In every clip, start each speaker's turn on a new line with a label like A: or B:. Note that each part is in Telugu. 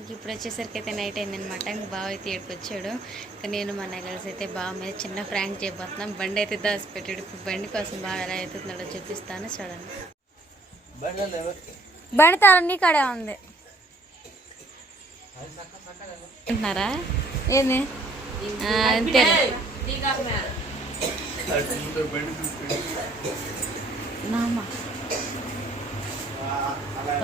A: ఇంక ఇప్పుడు వచ్చేసరికి అయితే నైట్ అయిందనమాట ఇంక బావ అయితే ఇక్కడికి వచ్చాడు ఇంకా నేను మన కలిసి అయితే బావ మీద చిన్న ఫ్రాంక్ చేయబోతున్నాం బండి అయితే దాచి పెట్టాడు ఇప్పుడు బండి కోసం బాగా ఎలా అవుతున్నాడో చూపిస్తాను. చూడండి. బండి తాళం నీ కాడే ఉంది. వింటున్నారా ఏంది? ఆ, అంతే. నామా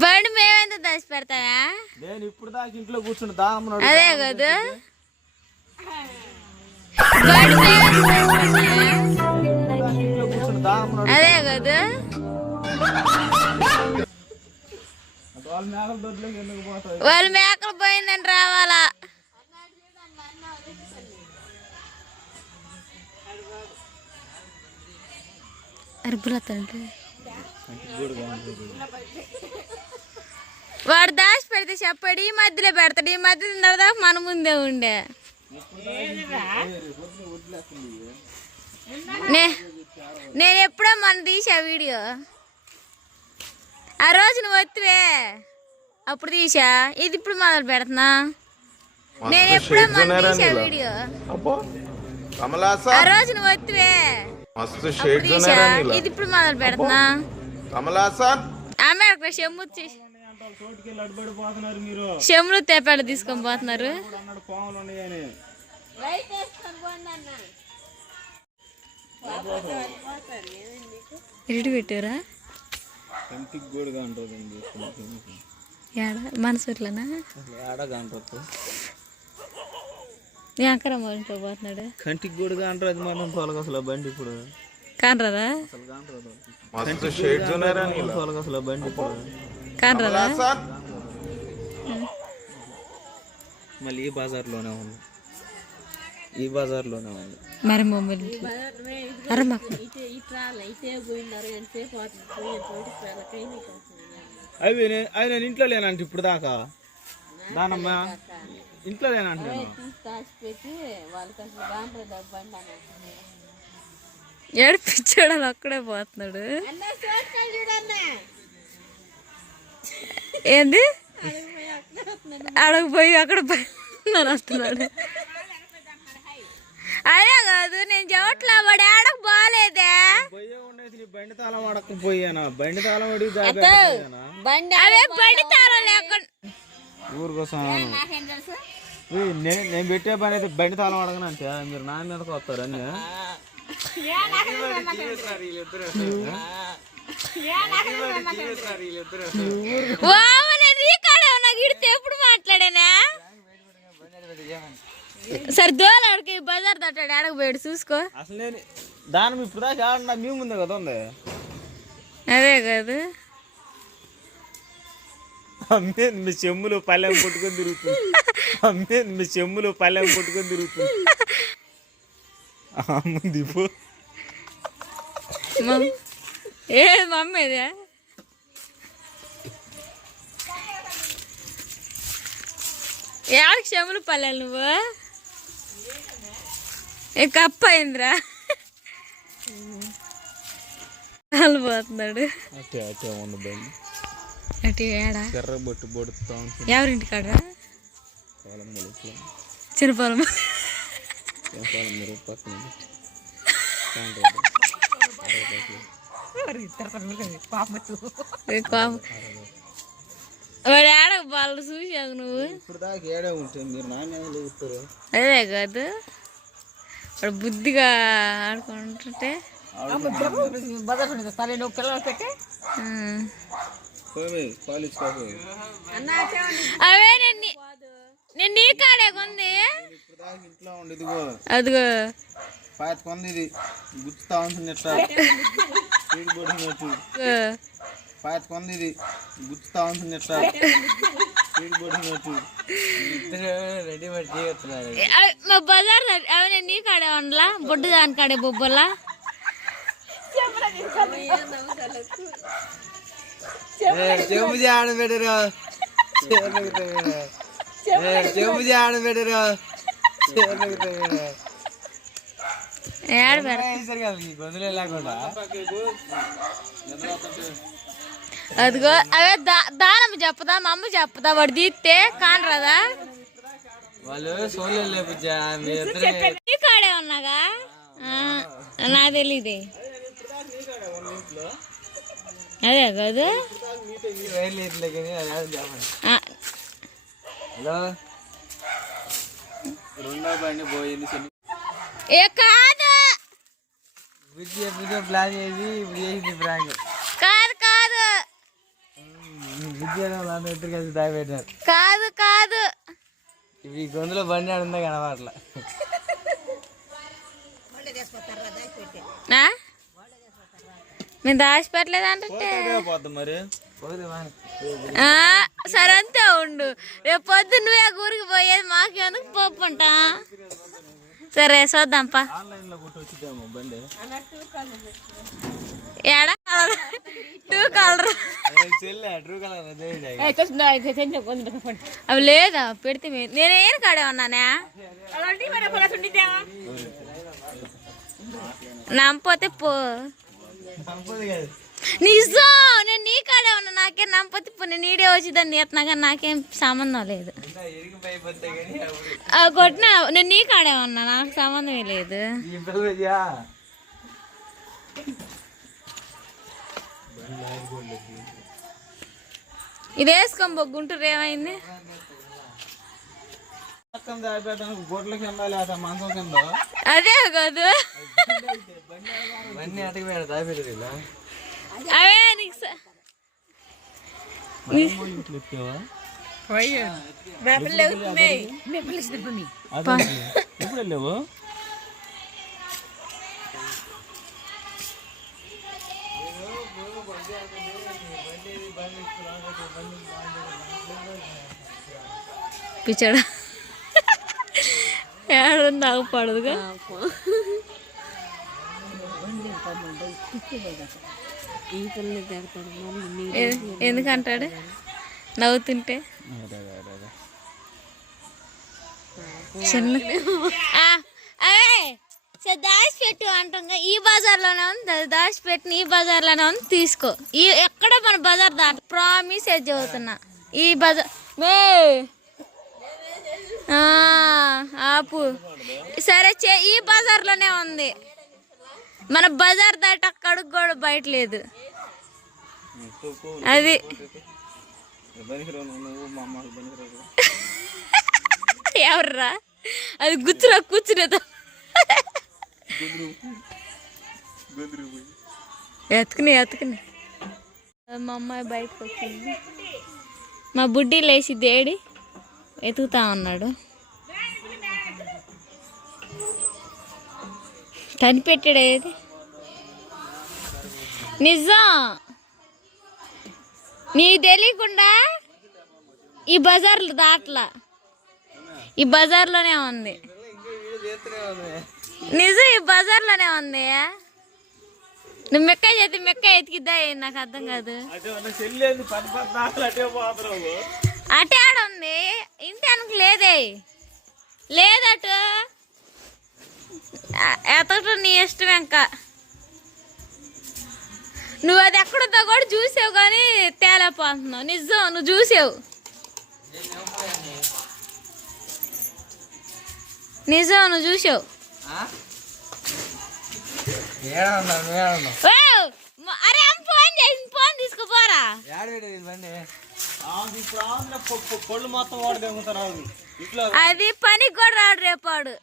A: బండి మేమెంత దాచి పెడతావా?
B: నేను ఇప్పుడు దాకా ఇంట్లో కూర్చుని దామన్నాడు
A: అదే కదా. అదే కదా.
B: వాళ్ళ మేకల
A: పోయిందని రావాలా? అరుపులతంటే వాడు దాచి పెడితే చెప్పాడు ఈ మధ్యలో పెడతాడు ఈ మధ్య తర్వాత మన ముందే ఉండే. నేను ఎప్పుడో మన తీసా వీడియో. ఆ రోజు నువ్వు వత్తివే. అప్పుడు తీసా ఇది ఇప్పుడు మొదలు పెడుతున్నా. నేను ఎప్పుడో మన తీసా వీడియో. ఆ రోజు నువ్వు వత్తివే.
C: నీలో
A: ఇది ఇప్పుడు మొదలు పెడుతున్నా. ఆమె అక్కడ చెమ్ము
B: చోటుకెళ్ళి అడ్డుపడిపోతున్నారు మీరు.
A: చెమ్ములు తేపాడు తీసుకొని పోతున్నారు. ఇటు పెట్టారా? ఇంట్లో పోతున్నాడు?
B: కంటికి గోడుగా అంటారు అది మనం తోలక అసలు ఆ బండి ఇప్పుడు.
A: కానరాదా
B: అసలు కాంటారు
C: మస్తు షేడ్స్ ఉన్నారా నీలో.
B: తోలక అసలు ఆ బండి ఇప్పుడు.
C: సార్
B: మళ్ళీ ఈ బజార్లోనే ఉంది. ఈ బజార్లోనే ఉంది.
A: మరి మమ్మల్ని అరే మాకు
B: అవి అవి నేను ఇంట్లో లేనంట ఇప్పుడు దాకా? దానమ్మా? ఇంట్లో లేనంట నేను
A: ఏడు పిచ్చాడు అది అక్కడే పోతున్నాడు. ఏంది? అడగపోయి అక్కడ పైన వస్తున్నాడు అదే కాదు నేను చెవట్లా వాడు ఆడకు బాగాలేదే
B: పోయే బండి తాళం బండి తాళం అడిగి
A: అవే బండి తాళం లేకుండా
B: ఊరు కోసం ఏయ్, నేను నేను పెట్టే పని అయితే బండి తాళం అడగను అంటే మీరు నా మీదకి వస్తారు అన్నీ.
A: వామనే నాకు ఇడితే ఎప్పుడు మాట్లాడానా సరే దోలాడికి బజార్ తట్టాడు ఆడకపోయాడు చూసుకో
B: అసలు నేను దానం ఇప్పుడు దాకా ఆడినా మీ ముందే కదా ఉంది
A: అదే కదా
B: అమ్మే మీ చెమ్ములు పల్లెం కొట్టుకొని తిరుగుతుంది అమ్మే మీ చెమ్ములు పల్లెం కొట్టుకొని తిరుగుతుంది ముందు పో
A: ఏ మమ్మీదే ఏడకి చెములు పల్లెలు నువ్వు? ఏ కప్ప అయిందిరా పోతున్నాడు. ఏడా? ఎవరింటి కాడ
B: పొలం మొలకలు.
A: చిన్నపొలం వాడు వాళ్ళు చూసావు నువ్వు?
B: ఇప్పుడు దాకా ఏడే ఉంటే మీరు నా మీద లేగుతారు
A: అదే కాదు. వాడు బుద్ధిగా ఆడుకుంటుంటే. అవే నేను నీ- నేను నీ కాడే కొంది.
B: ఇప్పుడు ఇంట్లో
A: అదిగో.
B: పాత కొంది ఇది. ఉంటుంది ఎట్లా స్పీడ్ బోర్డు
A: ఇగో.
B: పాత కొంది ఇది గుర్తుతా ఉంటుంది ఎట్లా? స్పీడ్ కొట్టినట్టు రెడీమేడ్ చేయొచ్చున్నారు
A: అవి మా బజార్ దగ్గర- అవి నేను నీ కాడే ఉండలా? బొడ్డు దాని కాడే బొబ్బలా?
B: చెంబు ఆడబెట్టరు చెంబు ఆడబెట్టరు
A: ఏడ పెడ
B: గొంతులే లేకుండా
A: అదిగో అవే దా దానమ్మ చెప్పదా మా అమ్మ చెప్పదా వాడు తీస్తే కానరాదా?
B: వాళ్ళు
A: కాడే ఉన్నాగా? నాకు తెలియదు అదే కాదు
B: హలో రెండో బండి పోయింది
A: ఏ కాదు.
B: ప్లాన్ చేసి ఇప్పుడు చేసింది ప్రాంక్.
A: కాదు కాదు.
B: బుజ్జి వాళ్ళందరూ ఇద్దరు కలిసి
A: కాదు కాదు.
B: ఇవి గొంతులో బండి ఆడుందా కనబడట్లా.
A: ఆ? మేము దాచిపెట్టలేదంటే
B: పోద్దాం మరి.
A: సరే అంతే ఉండు. రేపు పొద్దు నువ్వే ఊరికి పోయేది మాకెందుకు పోపుంటా సరే చూద్దాంపా
B: ఆన్లైన్లో కొట్టి వచ్చిద్దాము బండి.
A: ఏడా? టూ కలర్ అవి లేదా? పెడితే నేనేం కాడే ఉన్నానే? నంపోతే పో నిజం నేను నీ కాడే ఉన్నా నాకేం నంపోతే నేను నీడే వచ్చి దాన్ని ఎత్తున్నా కానీ నాకేం సంబంధం లేదు. కొట్టిన నేను నీ కాడే ఉన్నా నాకు సంబంధమే లేదు. ఇది వేసుకోబో గుంటూరు ఏమైంది? అదే కాదు. అవే నీకు స-
B: ఎప్పుడు వెళ్ళావు
A: పిచ్చాడా ఏడుంది నాకు పడదుగా ఎ- ఎందుకంటాడు? నవ్వుతుంటే? చిన్న దాచిపెట్టు అంటాం ఈ బజార్లోనే ఉంది దాచిపెట్టిన ఈ బజార్లోనే ఉంది తీసుకో. ఈ ఎక్కడ మన బజార్ దాట? ప్రామిస్ చదువుతున్నా ఈ బజార్ మే! ఆపు. సరే ఈ బజార్లోనే ఉంది. మన బజార్ దాట కడుగు కూడా బయట లేదు. అది. ఎవర్రా? అది గుచ్చురా కూర్చునేదా ఎత్తుకుని ఎత్తుకుని. మా అమ్మాయి బయటకు వచ్చింది. మా బుడ్డి లేచి దేడి ఎతుకుతా ఉన్నాడు. కనిపెట్టాడు ఏది? నిజం. నీ తెలియకుండా ఈ బజార్లు దాట్లా. ఈ బజార్లోనే ఉంది. నిజం ఈ బజార్లోనే ఉంది. నువ్వు మెక్క చేతి మెక్క ఎతికిద్దా నాకు అర్థం కాదు.
B: అటే పోతున్నావు.
A: అటే ఆడ ఉంది. ఇంటి వెనక లేదే. లేదటు. ఎతకటం నీ ఇష్టం ఇంకా. నువ్వు అది ఎక్కడుందో కూడా చూసావు కానీ తేలేపోతున్నావు నిజం నువ్వు చూసావు. నిజం నువ్వు చూసావు. అరే ఫోన్ చేసి ఫోన్ తీసుకుపోరా. అది పనికి కూడా రాడు రేపాడు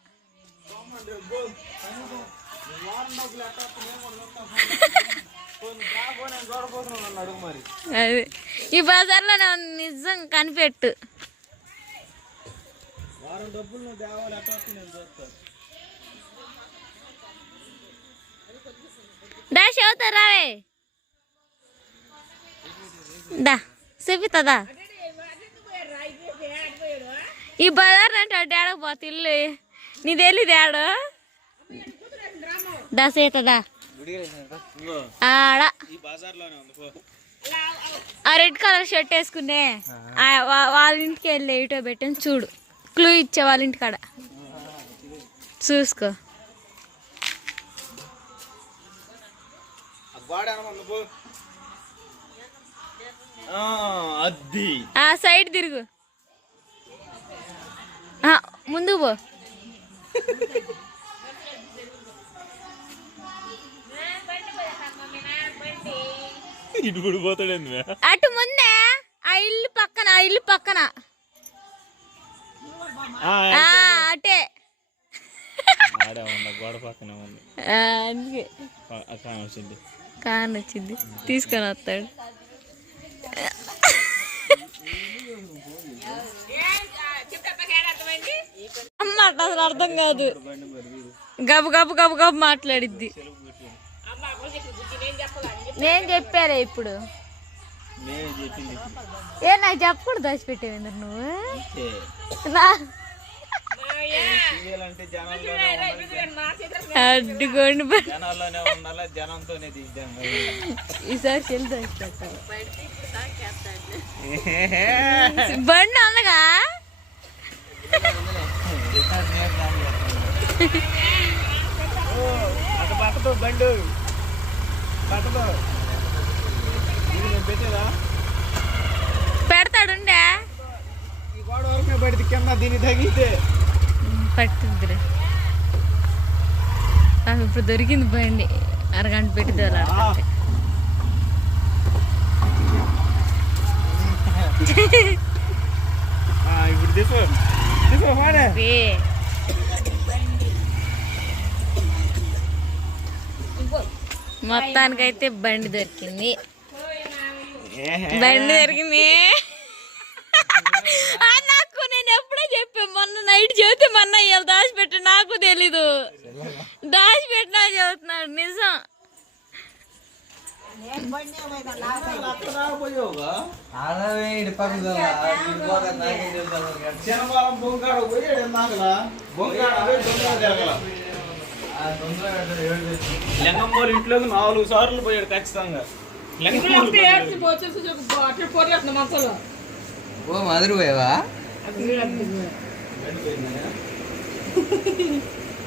A: అది. ఈ బజార్లో నిజం కనిపెట్టు.
B: వారం డబ్బులు నువ్వు తేవాలి ఎట్లా వస్తుంది నేను చూస్తాను
A: డాష్ అవుతారావే దా చూపిస్తుందా ఈ బజార్ అంటే ఏడకు పోతే ఇల్లు. నీ తెలీదు ఏడు? దా సీతదా ఆడ. ఆ రెడ్ కలర్ షర్ట్ వేసుకునే. వాళ్ళ ఇంటికి వెళ్ళి ఇటో పెట్టని చూడు. క్లూ ఇచ్చే వాళ్ళ ఇంటి కాడ. చూసుకో.
B: ఆ
A: సైడ్ తిరుగు. ఆ, ముందుకు పో.
B: ఇటు
A: అటు ముందే. ఆ ఇల్లు పక్కన ఆ ఇల్లు పక్కన. అటే.
B: ఆడే ఉంది గోడ పక్కనే ఉంది.
A: ఆ, అందుకే.
B: అక్కడ వచ్చింది.
A: కాన్ వచ్చింది. తీసుకొని వస్తాడు. అమ్మ అసలు అర్థం కాదు. గబు గబు గబు గబు మాట్లాడిద్ది. నేను చెప్పారే ఇప్పుడు ఏ నాకు చెప్పకూడదు దాచిపెట్టేవి నువ్వు
B: అంతే.
A: నా
B: తీయాలంటే జనాల్లోనే ఉండాలి.
A: అడ్డుకోండి ఈసారి చెల్లి దాచిపెట్టాలి బండి అందగా
B: బండు పక్కతో ఇది నేను పెట్టేదా
A: పెడతాడుండే?
B: కింద దీన్ని తగిలితే.
A: పట్టిద్దిరే నాకు ఇప్పుడు దొరికింది బండి అరగంట పెట్టి
B: ఆ, ఇప్పుడు తీసుకో. తీసుకో మానే
A: ఏ. మొత్తానికైతే బండి దొరికింది. బండి దొరికింది. నాకు నేను ఎప్పుడో చెప్పా మొన్న నైట్ చెబితే మొన్న దాచిపెట్ట నాకు తెలీదు. దాచిపెట్టినా చెబుతున్నాడు నిజం.
B: శనివారం బొంగాడు బొంగాడు జరగల లింగంబోలు ఇంట్లోకి నాలుగు సార్లు పోయాడు ఖచ్చితంగా.
D: ఓ మధురు పోయావా?